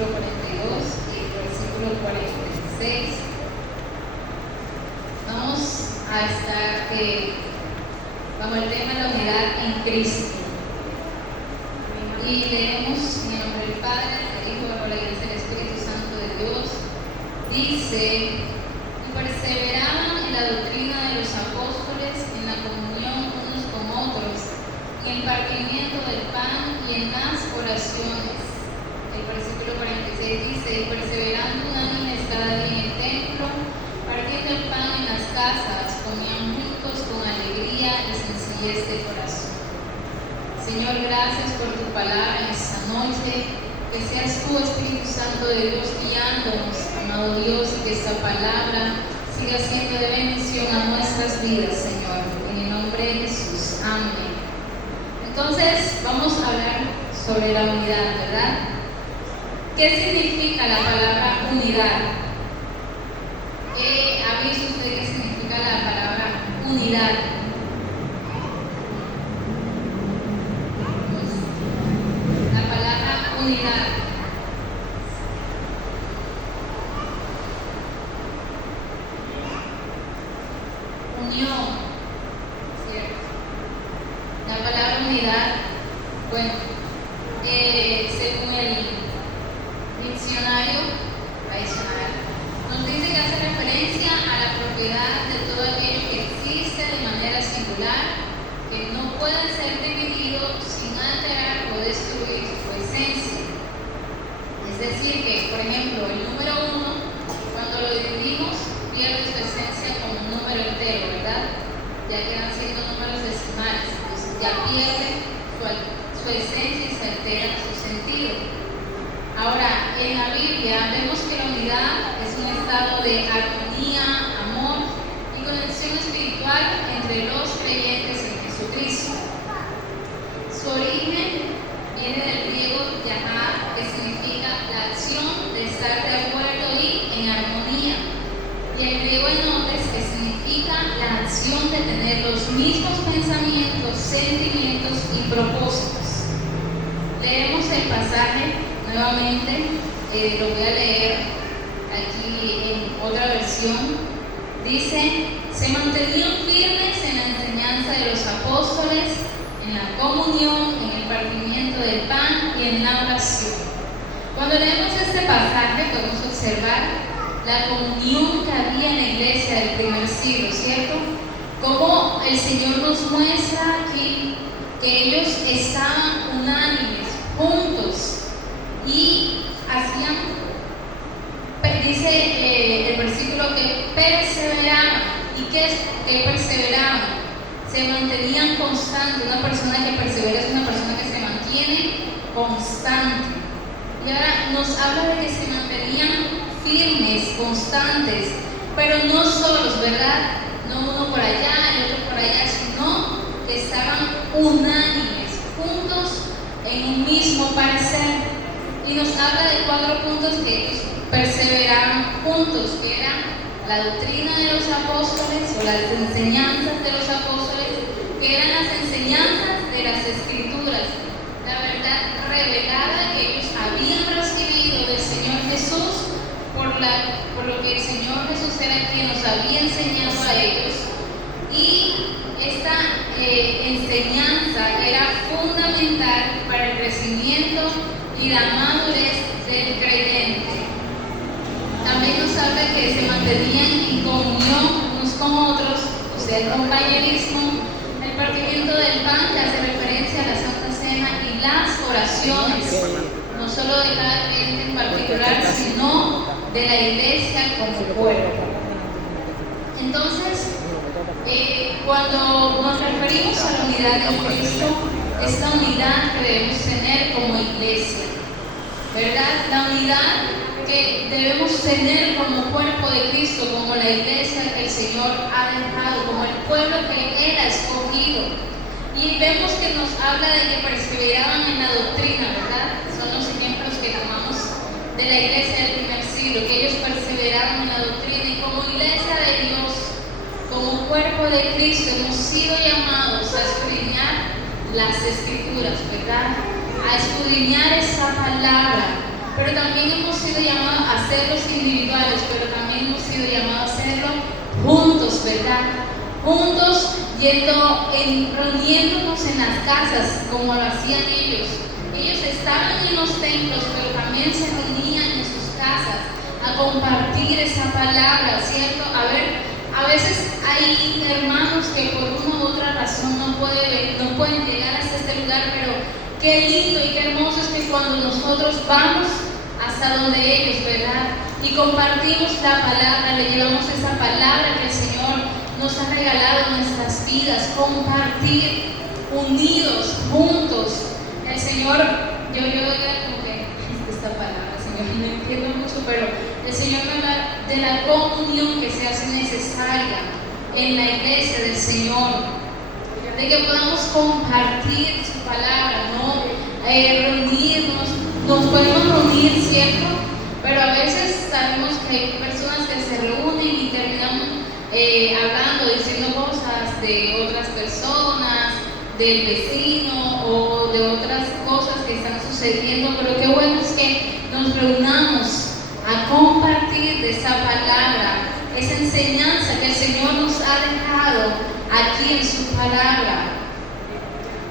versículo 42 y el versículo 46. Vamos a estar bajo el tema de la unidad en Cristo. Y leemos en el nombre del Padre, del Hijo, de la Iglesia del Espíritu Santo de Dios. Dice: y perseveraban en la doctrina de los apóstoles, en la comunión unos con otros, en el partimiento del pan y en las oraciones. El versículo 46 dice: y perseverando unánimes cada día en el templo, partiendo el pan en las casas, comían juntos con alegría y sencillez de corazón. Señor, gracias por tu palabra en esta noche. Que seas tú, Espíritu Santo de Dios, guiándonos, amado Dios, y que esta palabra siga siendo de bendición a nuestras vidas, Señor. En el nombre de Jesús. Amén. Entonces, vamos a hablar sobre la unidad, ¿verdad? ¿Qué significa la palabra unidad? ¿Ha visto usted qué significa la palabra unidad? La palabra unidad. Unión, ¿cierto? La palabra unidad, bueno, según el diccionario tradicional, nos dice que hace referencia a la propiedad de todo aquello que existe de manera singular, que no puede ser dividido sin alterar o destruir su esencia. Es decir, que, por ejemplo, el número 1, cuando lo dividimos, pierde su esencia como un número entero, ¿verdad? Ya quedan siendo números decimales, entonces ya pierde su esencia y se altera su sentido. Ahora, en la Biblia vemos que la unidad es un estado de armonía, amor y conexión espiritual entre los creyentes en Jesucristo. Su origen viene del griego yahá, que significa la acción de estar de acuerdo y en armonía, y el griego enotes, que significa la acción de tener los mismos pensamientos, sentimientos y propósitos. Leemos el pasaje nuevamente, lo voy a leer aquí en otra versión. Dice: se mantenían firmes en la enseñanza de los apóstoles, en la comunión, en el partimiento del pan y en la oración. Cuando leemos este pasaje podemos observar la comunión que había en la iglesia del primer siglo, ¿cierto? Como el Señor nos muestra aquí que ellos estaban unánimes, juntos, y hacían, dice el versículo, que perseveraban. ¿Y qué perseveraban? Se mantenían constantes. Una persona que persevera es una persona que se mantiene constante. Y ahora nos habla de que se mantenían firmes, constantes, pero no solos, ¿verdad? No uno por allá, el otro por allá, sino que estaban unánimes, juntos en un mismo parecer. Y nos habla de 4 puntos que ellos perseveraban juntos, que era la doctrina de los apóstoles o las enseñanzas de los apóstoles, que eran las enseñanzas de las Escrituras, la verdad revelada que ellos habían recibido del Señor Jesús, por lo que el Señor Jesús era quien nos había enseñado a ellos. Y esta enseñanza era fundamental para el crecimiento y la madurez del creyente. También nos habla que se mantenían en comunión unos con otros, o sea, el compañerismo, el partimiento del pan, que hace referencia a la Santa Cena, y las oraciones, no solo de cada creyente en particular, sino de la iglesia como cuerpo. Entonces, cuando nos referimos a la unidad en Cristo, es la unidad que debemos tener como iglesia, ¿verdad? La unidad que debemos tener como cuerpo de Cristo, como la iglesia que el Señor ha dejado, como el pueblo que Él ha escogido. Y vemos que nos habla de que perseveraban en la doctrina, ¿verdad? Son los ejemplos que tomamos de la iglesia del primer siglo, que ellos perseveraban en la doctrina. Y como iglesia de Dios, como cuerpo de Cristo, hemos sido llamados a escudriñar las Escrituras, ¿verdad? A escudriñar esa palabra, pero también hemos sido llamados a hacerlos individuales, pero también hemos sido llamados a hacerlo juntos, ¿verdad? Juntos, reuniéndonos en las casas, como lo hacían ellos. Ellos estaban en los templos, pero también se reunían en sus casas a compartir esa palabra, ¿cierto? A veces hay hermanos que por una u otra razón no pueden llegar hasta este lugar, pero qué lindo y qué hermoso es que cuando nosotros vamos hasta donde ellos, ¿verdad? Y compartimos la palabra, le llevamos esa palabra que el Señor nos ha regalado en nuestras vidas, compartir, unidos, juntos. El Señor, yo ya como que esta palabra, Señor, no entiendo mucho, pero el Señor me habla de la comunión que se hace necesaria en la iglesia del Señor, de que podamos compartir su palabra, ¿no? Reunirnos, nos podemos reunir, ¿cierto? Pero a veces sabemos que hay personas que se reúnen y terminan hablando, diciendo cosas de otras personas, del vecino o de otras cosas que están sucediendo, pero qué bueno es que nos reunamos a compartir de esa palabra, esa enseñanza que el Señor nos ha dejado aquí en su palabra.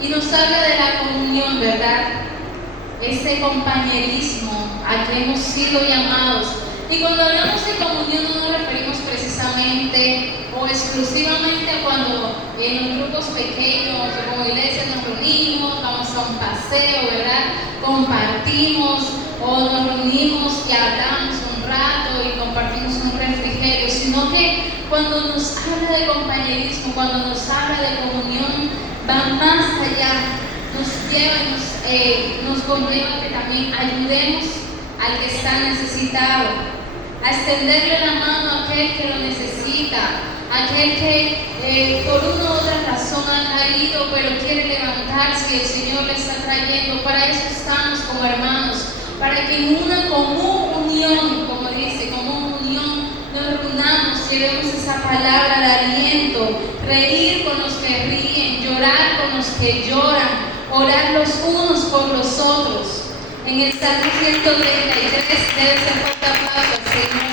Y nos habla de la comunión, ¿verdad? Este compañerismo a que hemos sido llamados. Y cuando hablamos de comunión no nos referimos precisamente o exclusivamente a cuando en grupos pequeños o como iglesia nos reunimos, vamos a un paseo, ¿verdad? Compartimos o nos reunimos y hablamos un rato y compartimos un refrigerio, sino que cuando nos habla de compañerismo, cuando nos habla de comunión, va más allá, nos lleva y nos conlleva a que también ayudemos al que está necesitado, a extenderle la mano a aquel que lo necesita, a aquel que por una u otra razón ha caído pero quiere levantarse y el Señor le está trayendo. Para eso estamos como hermanos, para que en una común unión, como dice, común unión, nos reunamos, llevemos esa palabra de aliento, reír con los que ríen, llorar con los que lloran, orar los unos por los otros. En el Salmo 133 debe ser fuerte aplauso al Señor.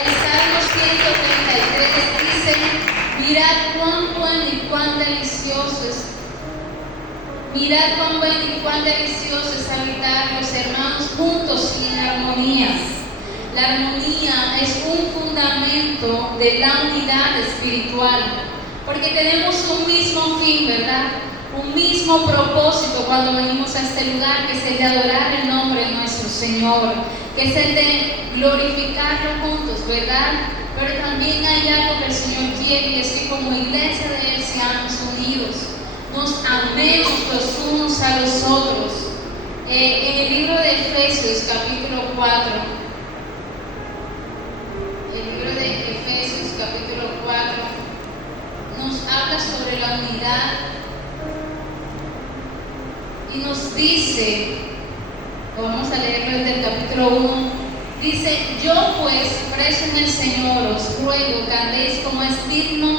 El Salmo 133 dice: mirad cuán bueno y cuán delicioso es. Mirad cuán bueno y cuán delicioso es habitar los hermanos juntos y en armonía. La armonía es un fundamento de la unidad espiritual, porque tenemos un mismo fin, ¿verdad? Un mismo propósito cuando venimos a este lugar, que es el de adorar el nombre de nuestro Señor, que es el de glorificarlo juntos, ¿verdad? Pero también hay algo que el Señor quiere, y es que como iglesia de Él seamos unidos, nos amemos los unos a los otros. En el libro de Efesios, capítulo 4, nos habla sobre la unidad y nos dice, vamos a leerlo desde el capítulo 1, dice: yo pues, preso en el Señor, os ruego que andéis como es digno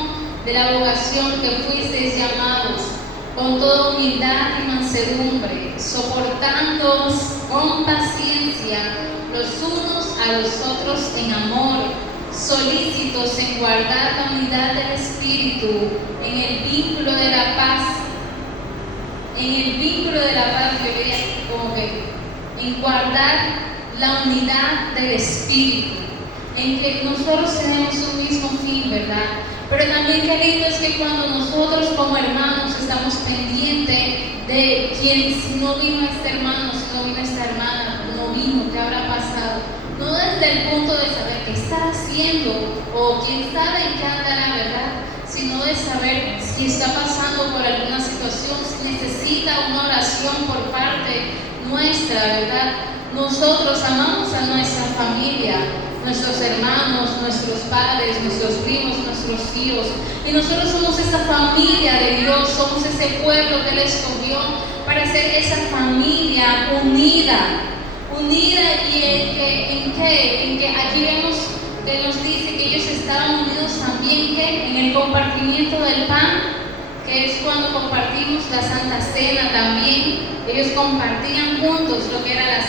de la vocación que fuisteis llamados, con toda humildad y mansedumbre, soportándoos con paciencia los unos a los otros en amor, solícitos en guardar la unidad del Espíritu en el vínculo de la paz. En el vínculo de la paz, yo diría como que en guardar la unidad del Espíritu, en que nosotros tenemos un mismo fin, ¿verdad? Pero también qué lindo es que cuando nosotros como hermanos estamos pendientes de quién, si no vino este hermano, si no vino esta hermana, no vino, ¿qué habrá pasado? No desde el punto de saber qué está haciendo o quién sabe en qué andará, ¿verdad? Sino de saber si está pasando por alguna situación, si necesita una oración por parte nuestra, ¿verdad? Nosotros amamos a nuestra familia, nuestros hermanos, nuestros padres, nuestros primos, nuestros tíos, y nosotros somos esa familia de Dios, somos ese pueblo que Él escogió para ser esa familia unida y en que aquí vemos que nos dice que ellos estaban unidos también en el compartimiento del pan, que es cuando compartimos la Santa Cena también. ellos compartían juntos lo que era la